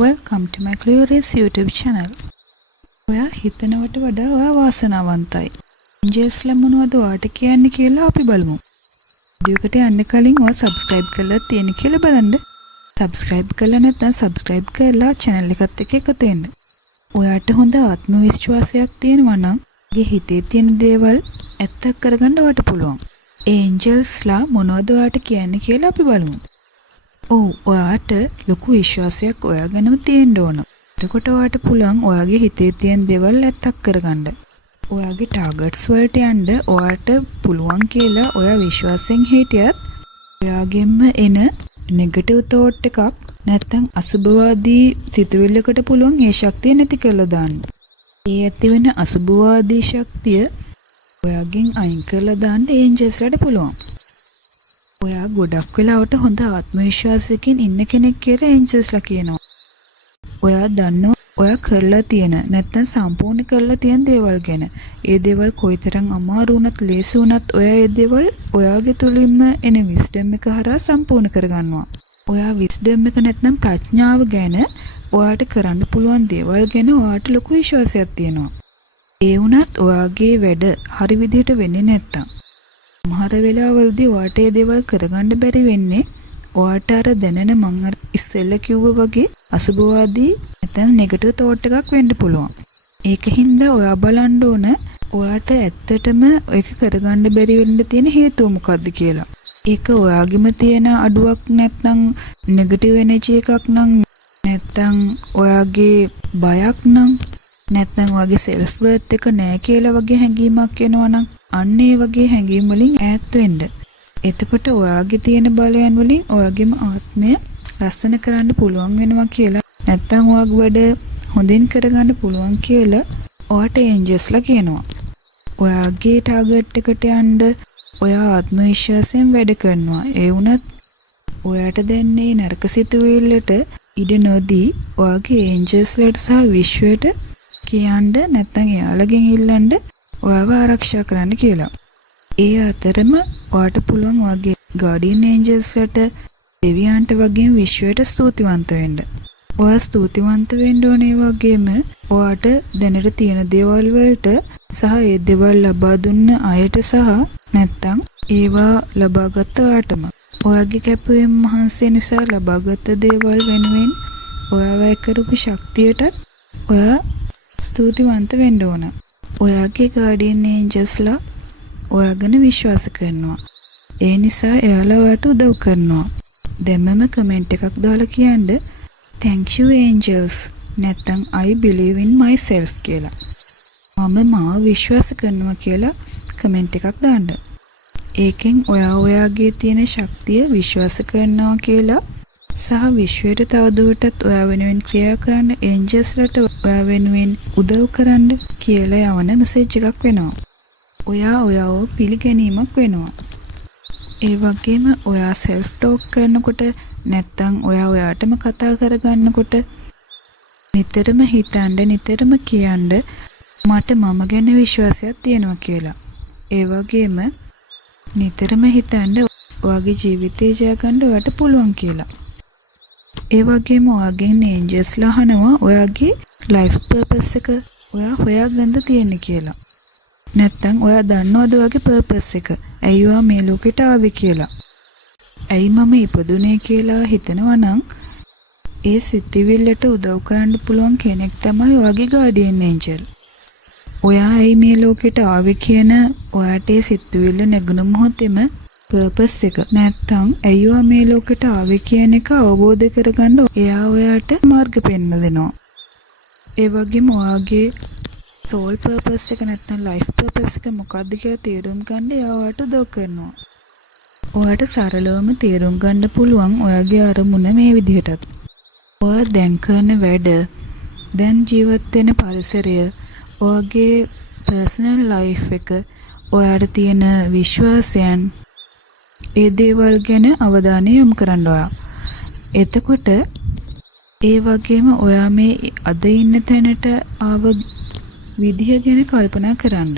Welcome to my Clueless YouTube channel. ඔයා හිතනවට වඩා ඔයා වාසනාවන්තයි. ඒන්ජල්ස්ලා මොනවද ඔයාට කියන්නේ කියලා අපි බලමු. වීඩියෝ එකට යන්න කලින් ඔයා subscribe කරලා තියෙන කියලා බලන්න. subscribe කරලා නැත්නම් subscribe කරලා channel එකත් එක්ක එකතු වෙන්න. ඔයාට හොඳ ආත්ම විශ්වාසයක් තියෙනවා නම් ඔයාගේ හිතේ තියෙන දේවල් ඇත්තක් කරගන්න ඔයාට පුළුවන්. ඒන්ජල්ස්ලා මොනවද ඔයාට කියන්නේ කියලා අපි බලමු. ඔයාට ලොකු විශ්වාසයක් ඔයා ගැනම තියෙන්න ඕන. එතකොට ඔයාට පුළුවන් ඔයාගේ හිතේ තියෙන දේවල් ඇත්තක් කරගන්න. ඔයාගේ ටාගට්ස් වලට යන්න ඔයාට පුළුවන් කියලා ඔයා විශ්වාසයෙන් හිටියත් ඔයාගෙම එන නෙගටිව් තෝට් එකක් නැත්නම් අසුභවාදී සිතුවිල්ලකට පුළුවන් ඒ ශක්තිය නැති කරලා දාන්න. ඒ ඇති වෙන අසුභවාදී ශක්තිය ඔයාගෙන් අයින් කරලා දාන්න ඒන්ජල්ස්ලාට පුළුවන්. ඔයා ගොඩක් වෙලාවට හොඳ ආත්ම විශ්වාසයකින් ඉන්න කෙනෙක් කියලා ඒන්ජල්ස්ලා කියනවා. ඔයා දන්නවා ඔයා කරලා තියෙන නැත්නම් සම්පූර්ණ කරලා තියෙන දේවල් ගැන. ඒ දේවල් කොයිතරම් අමාරු වුණත් ලේසි වුණත් ඔයා ඒ දේවල් ඔයාගේ තුලින්ම එන විස්ඩම් එක හරහා සම්පූර්ණ කරගන්නවා. ඔයා විස්ඩම් එක නැත්නම් ප්‍රඥාව ගැන ඔයාට කරන්න පුළුවන් දේවල් ගැන ඔයාට ලොකු විශ්වාසයක් තියෙනවා. ඒ වුණත් ඔයාගේ වැඩ හරි විදිහට වෙන්නේ නැත්තම් මහර වෙලාවල්දී ඔයාට ඒ දේවල් කරගන්න බැරි වෙන්නේ ඔයාට අර දැනෙන මං අර ඉස්සෙල්ලා කිව්වා වගේ අසුභවාදී නැත්නම් නෙගටිව් තෝට් එකක් වෙන්න පුළුවන්. ඒකින්ද ඔයා බලන්න ඕන ඔයාට ඇත්තටම ඒක කරගන්න බැරි වෙන්න තියෙන හේතුව මොකක්ද කියලා. ඒක ඔයාගෙම තියෙන අඩුවක් නැත්නම් නෙගටිව් එනර්ජි එකක් නම් නැත්නම් ඔයාගේ බයක් නම් නැත්නම් ඔයාගේ self worth එක නෑ කියලා වගේ හැඟීමක් එනවනම් අන්න ඒ වගේ හැඟීම් වලින් ඈත් වෙන්න. එතකොට ඔයාගේ තියෙන බලයන් වලින් ඔයාගේම ආත්මය ලස්සන කරන්න පුළුවන් වෙනවා කියලා නැත්නම් ඔයාගේ වැඩ හොඳින් කරගන්න පුළුවන් කියලා ඔයාට ඒන්ජල්ස්ලා කියනවා. ඔයාගේ ටාගට් එකට යන්න ඔයා ආත්ම විශ්වාසයෙන් වැඩ කරනවා. ඒ වුණත් ඔයාට දැනෙන්නේ නරක සිතුවිල්ලට ඉඩ නොදී ඔයාගේ ඒන්ජල්ස්ලාට සහ විශ්වයට කියන්න නැත්නම් එයාලගෙන් ඉල්ලන්න ඔයාව ආරක්ෂා කරන්න කියලා. ඒ අතරම ඔයාට පුළුවන් ඔයාගේ ගාඩියන් ඒන්ජල්ස්ලාට දෙවියන්ට වගේම විශ්වයට ස්තුතිවන්ත වෙන්න. ඔයා ස්තුතිවන්ත වෙන්න ඕනේ වගේම ඔයාට දැනට තියෙන දේවල් වලට සහ ඒ දේවල් ලබා දුන්න අයට සහ නැත්නම් ඒවා ලබාගත් ඔයාටම ඔයාගේ කැපවීම මහන්සිය නිසා ලබාගත් දේවල් වෙනුවෙන් ඔයාව කරපු ශක්තියට ඔයා ස්තුතිවන්ත වෙන්න ඕන. ඔයාගේ ගාඩියන් ඒන්ජල්ස්ලා ඔයා ගැන විශ්වාස කරනවා. ඒ නිසා එයාලා ඔයාට උදව් කරනවා. දැන්මම කමෙන්ට් එකක් දාලා කියන්න thank you angels නැත්නම් I believe in myself කියලා. මම මාව විශ්වාස කරනවා කියලා කමෙන්ට් එකක් දාන්න. ඒකෙන් ඔයාගේ තියෙන ශක්තිය විශ්වාස කරනවා කියලා සහ විශ්වයට තවදුරටත් ඔයා වෙනුවෙන් ක්‍රියා කරන්න ඒන්ජල්ස්ලාට ඔයා වෙනුවෙන් උදව් කරන්න කියලා යවන මෙසේජ් එකක් වෙනවා. ඔයාව පිළිගැනීමක් වෙනවා. ඒ වගේම ඔයා self talk කරනකොට නැත්නම් ඔයාටම කතා කරගන්නකොට නිතරම හිතන්න නිතරම කියන්න මට මම ගැන විශ්වාසයක් තියෙනවා කියලා. ඒ වගේම නිතරම හිතන්න ඔයාගේ ජීවිතේ ජය ගන්න ඔයාට පුළුවන් කියලා. ඒ වගේම ඔයාගෙන් ඒන්ජල්ස්ලා අහනවා ඔයාගේ life purpose එක ඔයා හොයාගන්න තියෙන්නේ කියලා. නැත්තම් ඔයා දන්නවද ඔයාගේ purpose එක? ඇයි ඔයා මේ ලෝකෙට ආවේ කියලා? ඇයි මම ඉපදුනේ කියලා හිතනවා නම් ඒ සිතිවිල්ලට උදව් කරන්න පුළුවන් කෙනෙක් තමයි ඔයාගේ guardian angel. ඔයා ඇයි මේ ලෝකෙට ආවේ කියන ඔයාට ඒ සිතිවිල්ල නැගුණ මොහොතේම purpose එක නැත්තම් ඇයි ඔයා මේ ලෝකෙට ආවේ කියන එක අවබෝධ කරගන්න එයා ඔයාට මාර්ග පෙන්වන්න දෙනවා. ඒ වගේම ඔයාගේ soul purpose එක නැත්නම් life purpose එක මොකක්ද කියලා තේරුම් ගන්න එයාට උදව් කරනවා. ඔයාට සරලවම තේරුම් ගන්න පුළුවන් ඔයාගේ අරමුණ මේ විදිහටත්. ඔයා දැන් කරන වැඩ, දැන් ජීවත් වෙන පරිසරය, ඔයාගේ personal life එක, ඔයාට තියෙන විශ්වාසයන්, ඒ දේවල් ගැන අවධානය යොමු කරන්න ඔයා. එතකොට ඒ වගේම ඔයා මේ අද ඉන්න තැනට ආව විදිහ ගැන කල්පනා කරන්න.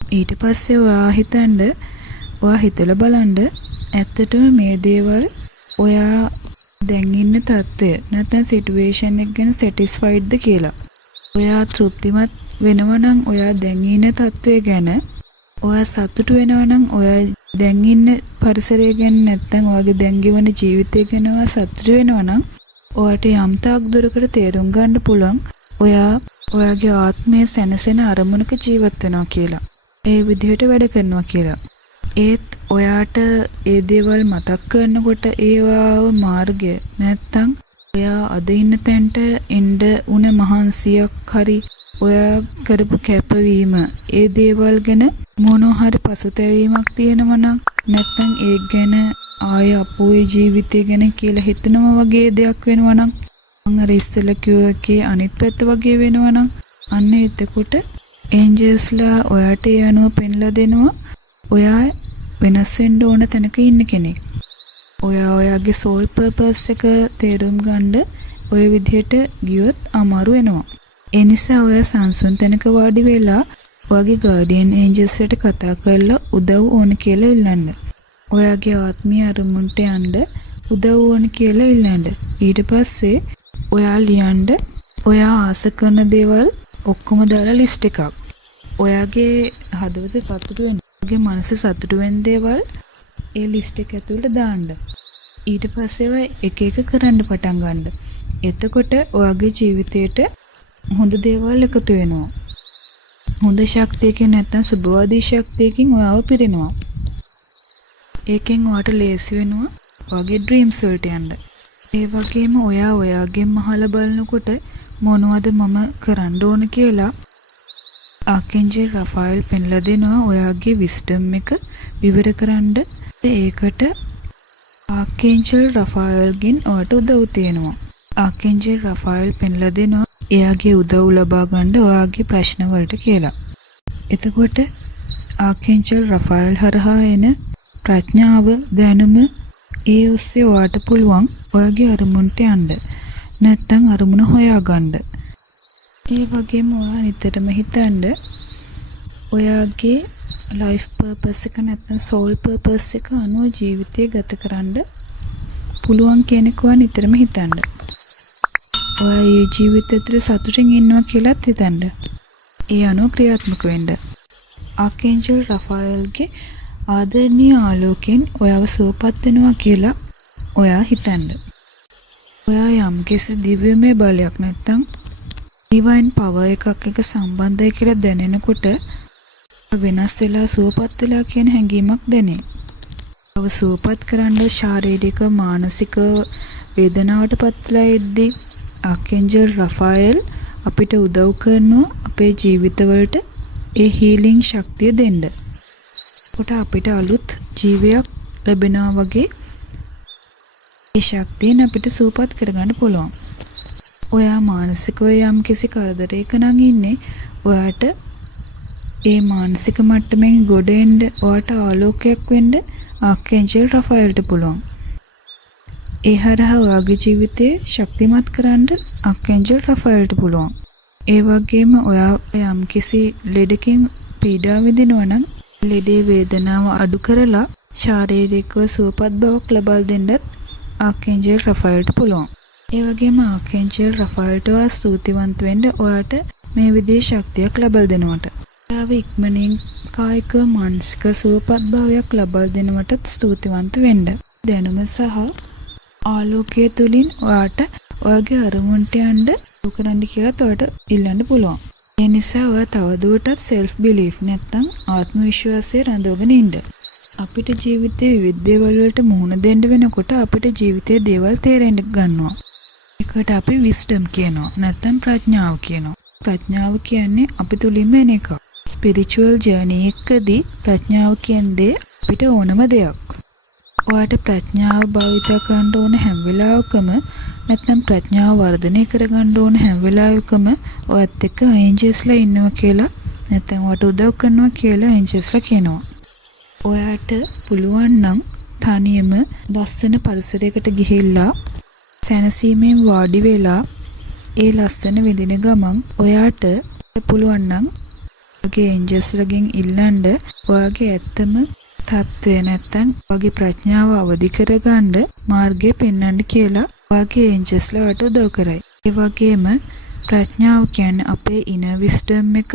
ඊට පස්සේ ඔයා හිතලා බලන්න ඇත්තටම මේ දේවල් ඔයා දැන් ඉන්න තත්ත්වය නැත්නම් සිටුේෂන් එක ගැන සැටිස්ෆයිඩ්ද කියලා. ඔයා තෘප්තිමත් වෙනවා නම් ඔයා දැන් ඉන්න තත්ත්වය ගැන ඔයා සතුටු වෙනවා නම් ඔයා දැන් ඉන්න පරිසරය ගැන නැත්නම් ඔයාගේ දැන් ගෙවන ජීවිතය ගැන ඔයා සතුටු වෙනවා නම් ඔයාට යම් තාක් දුරකට තේරුම් ගන්න පුළුවන් ඔයා ඔයාගේ ආත්මය සැනසෙන අරමුණක ජීවත් වෙනවා කියලා. ඒ විදිහට වැඩ කරනවා කියලා. ඒත් ඔයාට ඒ දේවල් මතක් කරනකොට ඒවාව මාර්ගය නැත්තම් ඔයා අද ඉන්න තැනට එන්න උන මහන්සියක් හරි ඔයා කරපු කැපවීම ඒ දේවල් ගැන මොනවා හරි පසුතැවීමක් තියෙනවා නම් නැත්තම් ඒක ගැන ආය අපෝයේ ජීවිතය ගැන කියලා හිතනවා වගේ දෙයක් වෙනවා නම් මම අර ඉස්සෙල්ලා කිව්වකේ අනිත් පැත්ත වගේ වෙනවා නම් අන්න එතකොට ඒන්ජල්ස්ලා ඔයාට ඒ අනුව පෙන්ලා දෙනවා ඔයා වෙනස් වෙන්න ඕන තැනක ඉන්න කෙනෙක්. ඔයා ඔයාගේ සෝල් පර්පස් එක තේරුම් ගන්න ඔය විදිහට ගියොත් අමාරු වෙනවා. ඒ නිසා ඔයා සංසුන් තැනක වාඩි වෙලා ඔයාගේ ගාඩියන් ඒන්ජල්ස්ලට කතා කරලා උදව් ඕන කියලා ඉල්ලන්න. ඔයාගේ ආත්මීය අරමුණට යන්න උදව් ඕන කියලා ඉල්ලන්න. ඊට පස්සේ ඔයා ලියන්න ඔයා ආස කරන දේවල් ඔක්කොම දාලා ලිස්ට් එකක්. ඔයාගේ හදවත සතුටු වෙන ඔයාගේ මනස සතුටු වෙන දේවල් ඒ ලිස්ට් එක ඇතුළට දාන්න. ඊට පස්සේ ඔය එක එක කරන්න පටන් ගන්න. එතකොට ඔයාගේ ජීවිතේට හොඳ දේවල් එකතු වෙනවා. හොඳ ශක්තියකින් නැත්නම් සුබවාදී ශක්තියකින් ඔයාව පිරෙනවා. ඒකෙන් ඔයාට ලේසි වෙනවා ඔයාගේ ඩ්‍රීම්ස් වලට යන්න. ඒ වගේම ඔයා ඔයාගෙන් අහලා බලනකොට මොනවද මම කරන්න ඕන කියලා ආකෙන්ජල් රෆායල් පෙන්ලා දෙනවා ඔයාගේ විස්ඩම් එක විවර කරන්න. ඒකට ආකෙන්ජල් රෆායල්ගෙන් ඔයාට උදව් තියෙනවා. ආකෙන්ජල් රෆායල් පෙන්ලා දෙනවා එයාගේ උදව් ලබා ගන්න ඔයාගේ ප්‍රශ්න වලට කියලා. එතකොට ආකෙන්ජල් රෆායල් හරහා එන ප්‍රඥාව දැනුම ඒ ඔස්සේ ඔයාට පුළුවන් ඔයාගේ අරමුණට යන්න. නැත්තම් අරමුණ හොයාගන්න. ඒ වගේම ඔයා නිතරම හිතන්න ඔයාගේ ලයිෆ් පර්පස් එක නැත්නම් සෝල් පර්පස් එක අනුව ජීවිතය ගත කරන්න පුළුවන් කෙනෙක් ඔයා නිතරම හිතන්න. ඔයා මේ ජීවිතය තුළ සතුටින් ඉන්නවා කියලාත් හිතන්න. ඒ අනුව ක්‍රියාත්මක වෙන්න. ආකෙන්ජල් රෆායල්ගේ ආදරණීය ආලෝකයෙන් ඔයාව සුවපත් වෙනවා කියලා ඔයා හිතන්න. ඔයා යම්කිසි දිව්‍යමය බලයක් නැත්නම් ඩිවයින් පවර් එකක් එක සම්බන්ධයි කියලා දැනෙනකොට වෙනස් වෙලා සුවපත් වෙලා කියන හැඟීමක් දැනේ. ඔව සුවපත් කරන්න ශාරීරික මානසික වේදනාවට පත්ලා ඉද්දී ආකෙන්ජල් රෆායල් අපිට උදව් කරනවා අපේ ජීවිතවලට ඒ හීලින් ශක්තිය දෙන්න. කොට අපිට අලුත් ජීවයක් ලැබෙනවා වගේ ඒ ශක්තියෙන් අපිට සුවපත් කරගන්න පුළුවන්. ඔයා මානසිකව යම් කිසි කරදරයක නම් ඉන්නේ ඔයාට ඒ මානසික මට්ටමින් ගොඩ එන්න ඔයාට ආලෝකයක් වෙන්න ආකෙන්ජල් රෆායල්ට පුළුවන්. ඒ හරහා ඔයාගේ ජීවිතේ ශක්තිමත් කරන්න ආකෙන්ජල් රෆායල්ට පුළුවන්. ඒ වගේම ඔයා යම් කිසි ලෙඩකින් පීඩා විඳිනවා නම් ලෙඩේ වේදනාව අඩු කරලා ශාරීරිකව සුවපත් බවක් ලබා දෙන්නත් ආකෙන්ජල් රෆායල්ට පුළුවන්. ඒ වගේම ආකෙන්ජල් රෆායල්ට ස්තුතිවන්ත වෙන්න ඔයාට මේ විදිහේ ශක්තියක් ලබා දෙනවට. ඔයාව ඉක්මනින් කායික මානසික සුවපත් භාවයක් ලබා දෙනවටත් ස්තුතිවන්ත වෙන්න. දැනුම සහ ආලෝකයේ තුලින් ඔයාට ඔයාගේ අරමුණට යන්න උකරන්න කියලා ඔයාට ඉල්ලන්න පුළුවන්. ඒ නිසා ඔයා තවදුරටත් self belief නැත්නම් ආත්ම විශ්වාසය රඳවගෙන ඉන්න. අපිට ජීවිතේ විවිධ දේවල් වලට මුහුණ දෙන්න වෙනකොට අපිට ජීවිතේ දේවල් තේරෙන්න ගන්නවා. ඒකට අපි wisdom කියනවා නැත්නම් ප්‍රඥාව කියනවා. ප්‍රඥාව කියන්නේ අපි තුලින්ම එන එකක්. ස්පිරිචුවල් ජර්නි එකදී ප්‍රඥාව කියන්නේ අපිට ඕනම දෙයක්. ඔයාට ප්‍රඥාව භාවිත කරන්න ඕන හැම වෙලාවකම නැත්නම් ප්‍රඥාව වර්ධනය කරගන්න ඕන හැම වෙලාවකම ඔයත් එක්ක ඒන්ජල්ස්ලා ඉන්නවා කියලා නැත්නම් ඔයාට උදව් කරනවා කියලා ඒන්ජල්ස්ලා කියනවා. ඔයාට පුළුවන් නම් තනියම ලස්සන පරිසරයකට ගිහිල්ලා සැනසීමෙන් වාඩි වෙලා ඒ ලස්සන විඳින ගමන් ඔයාට පුළුවන් නම් ඔයාගේ ඒන්ජල්ස්ලාගෙන් ඉල්ලන්න ඔයාගේ ඇත්තම තත්ත්වය නැත්තම් ඔයාගේ ප්‍රඥාව අවදි කරගන්න මාර්ගය පෙන්වන්න කියලා ඔයාගේ ඒන්ජල්ස්ලා ඔයාට උදව් කරයි. ඒ වගේම ප්‍රඥාව කියන්නේ අපේ ඉනර් විස්ඩම් එක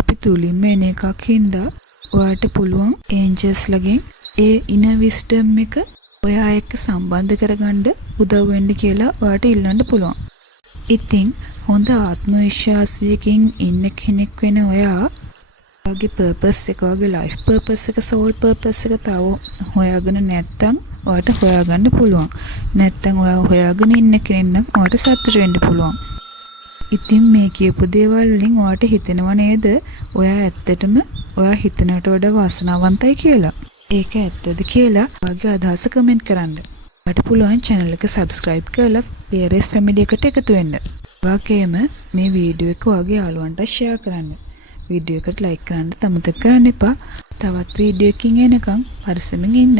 අපි තුලින්ම එන එකක් හින්දා ඔයාට පුළුවන් ඒන්ජල්ස්ලාගෙන් ඒ ඉනර් විස්ඩම් එක ඔයා එක්ක සම්බන්ධ කරගන්න උදව් වෙන්න කියලා ඔයාට ඉල්ලන්න පුළුවන්. ඉතින් හොඳ ආත්ම විශ්වාසයකින් ඉන්න කෙනෙක් වෙන ඔයා ඔයාගේ පර්පස් එක, ඔයාගේ ලයිෆ් පර්පස් එක, සෝල් පර්පස් එක තව හොයාගෙන නැත්තම් ඔයාට හොයාගන්න පුළුවන්. නැත්තම් ඔයා හොයාගෙන ඉන්න කෙනෙක් නම් ඔයාට සතුටු වෙන්න පුළුවන්. ඉතින් මේ කියපු දේවල් වලින් ඔයාට හිතෙනව නේද ඔයා ඇත්තටම ඔයා හිතනට වඩා වාසනාවන්තයි කියලා? ඒක ඇත්තද කියලා ඔයාගේ අදහස කමෙන්ට් කරන්න. ඔයාට පුළුවන් channel එක subscribe කරලා PRS family එකට එකතු වෙන්න. ඔයාගේම මේ වීඩියෝ එක ඔයාගේ යාළුවන්ට share කරන්න. වීඩියෝ එකට like කරන්න අමතක කරන්න එපා. තවත් වීඩියෝ එකකින් එනකම් පරිස්සමෙන් ඉන්න.